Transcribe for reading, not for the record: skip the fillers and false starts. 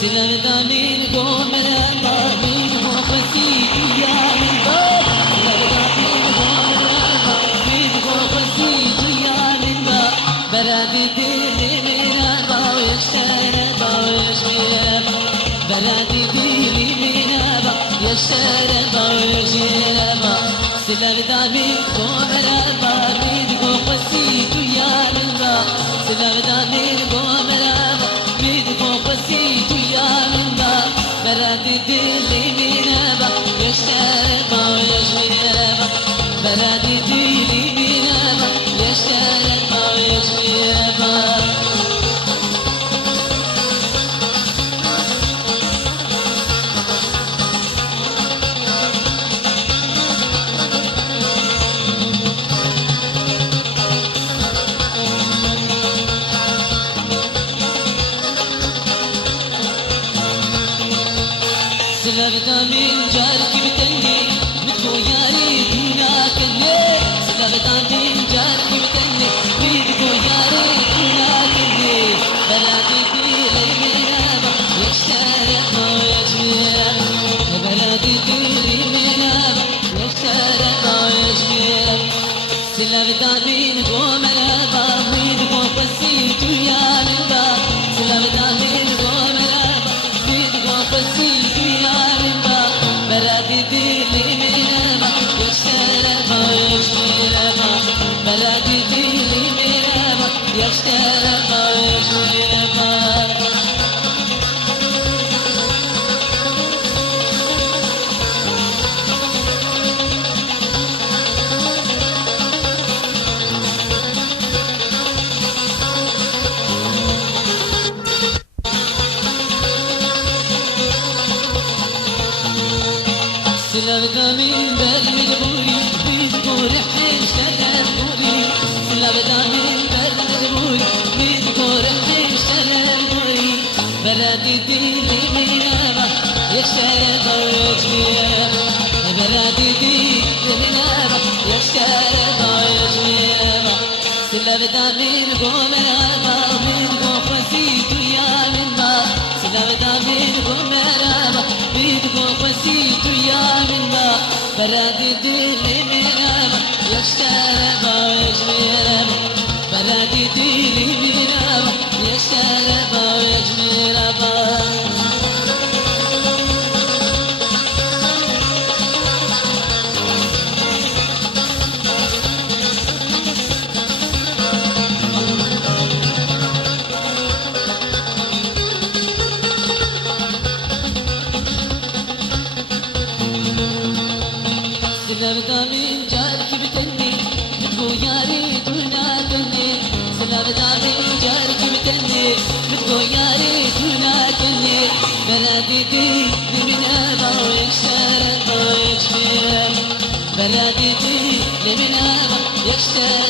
سلام دامين قوم الأمامين وخسيت يا من باب سلام دامين قوم الأمامين وخسيت يا من باب بلادي ديني من أبا ويشتر أبا ويشمير بلادي ديني من أبا يشتر أبا ويشمير أبا سلام دامين قوم الأمامين وخسيت يا من باب سلام دامين قوم الأمامين وخسيت يا من باب بلادي ديني من أبا يشتر أبا ويشمير أبا بلادي ديني من أبا يشتر أبا ويشمير أبا سلام دامين جارك بتني مثلو ياري دونا كني سلام دامين جارك بتني مثلو ياري دونا كني بلادي ديلي من أبا يشتر أبا ويشمير بلادي ديلي من أبا يشتر أبا ويشمير سلام دامين قوم الأبا ويدقو قسيت يا من باب سلام دامين قوم الأبا ويدقو قسيت يا من باب بلادي ديلي من أبا يشتر أبا ويشمير أبا بلادي ديلي من أبا يشتر أبا ويشمير أبا سلام دامين بالمقبولي بيذكر حين سلام بولي سلام دامين بالمقبولي بيذكر حين سلام بولي بلادي ديلي من أبا يشتر أبا ويشمير بلادي ديلي من أبا يشتر أبا ويشمير سلام دامين قوم الأبا بيذكر خسيت يا من باب سلام دامين قوم الأبا بيذكر خسيت يا من باب بلادي ديلي من أبا يشتر أبا ويشمير أبا بلادي ديلي من أبا يشتر أبا ويشمير أبا سلام دامين جارك بتني مثلو ياري دونا كني سلام دامين جارك بتني مثلو ياري دونا كني بلادي ديلي من أبا ويشتر أبا ويشمير بلادي ديلي من أبا يشتر